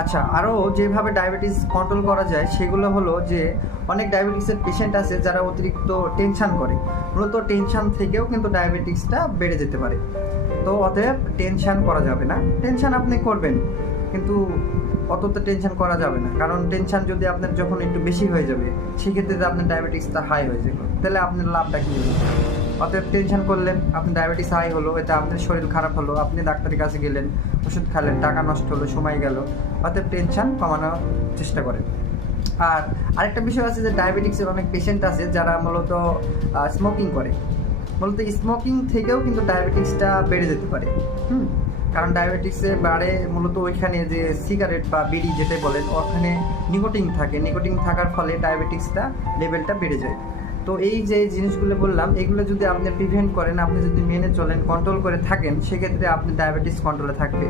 আচ্ছা, আরও যেভাবে ডায়াবেটিস কন্ট্রোল করা যায় সেগুলো হলো যে অনেক ডায়াবেটিসের পেশেন্ট আছে যারা অতিরিক্ত টেনশন করে। মূলত টেনশন থেকেও কিন্তু ডায়াবেটিসটা বেড়ে যেতে পারে। তো অতএব টেনশন করা যাবে না। টেনশন আপনি করবেন, কিন্তু অত তো টেনশন করা যাবে না, কারণ টেনশন যদি আপনার যখন একটু বেশি হয়ে যাবে সেক্ষেত্রে তো আপনার ডায়াবেটিসটা হাই হয়ে যাবে, তাহলে আপনার লাভটা কী হবে? অতএব টেনশন করলেন, আপনার ডায়াবেটিস হাই হলো, এতে আপনার শরীর খারাপ হলো, আপনি ডাক্তারের কাছে গেলেন, ওষুধ খেলেন, টাকা নষ্ট হলো, সময় গেল। অতএব টেনশন কমানোর চেষ্টা করেন। আর আরেকটা বিষয় আছে যে ডায়াবেটিক্সের অনেক পেশেন্ট আছে যারা মূলত স্মোকিং করে। মূলত স্মোকিং থেকেও কিন্তু ডায়াবেটিক্সটা বেড়ে যেতে পারে। কারণ ডায়াবেটিক্সে বাড়ে মূলত ওইখানে যে সিগারেট বা বিড়ি যেটাই বলেন, ওখানে নিকোটিন থাকে, নিকোটিন থাকার ফলে ডায়াবেটিক্সটা লেভেলটা বেড়ে যায়। তো এই যে জিনিসগুলো বললাম, এগুলো যদি আপনি প্রিভেন্ট করেন, আপনি যদি মেনে চলেন, কন্ট্রোল করে থাকেন, সেক্ষেত্রে আপনি ডায়াবেটিস কন্ট্রোলে থাকবে।